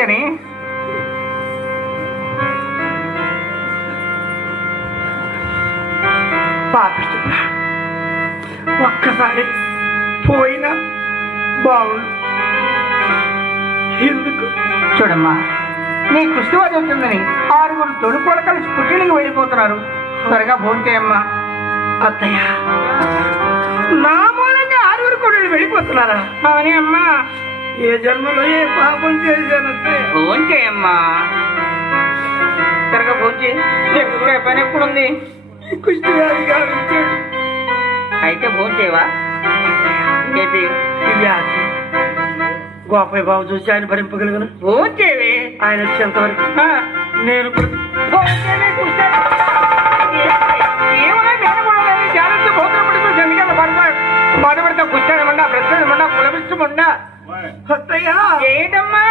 అంతేనే. పాపిస్తున్నా ఒక్కసారి పోయినా బాగుండు. ఎందుకు చూడమ్మా, నీ కుస్తీ అవుతుందని 6 తొడుకోలు కలిసి పుట్టినకి వెళ్ళిపోతున్నారు. త్వరగా భోంచేయమ్మా. అత్తయ్య, నా మూలంగా 6 కూడా వెళ్ళిపోతున్నారా? అవునే అమ్మా. ఏ జన్మలో ఏ పాపం చేశానంటే. భోంచేయమ్మా, త్వరగా భోంచే. పని ఎప్పుడుంది? కుష్టి వ్యాధి గావించాడు. అయితే భోంచేవా? ఏంటి ఈ వ్యాధి గోపాయి బాబు చూసి ఆయన భరింపగలిగను. భోంచేవే. ఆయన వచ్చేంతవరకు నేను భోంచేవే కుష్టి. ఏమన్నా నేను కూడా జాగ్రత్త భోజనం పడుతుంది. ఎందుకంటే పడతా కుష్టానమన్నా బ్రతకమన్నా కులమిష్టమన్నా. అత్తయ్య ఏంటమ్మా?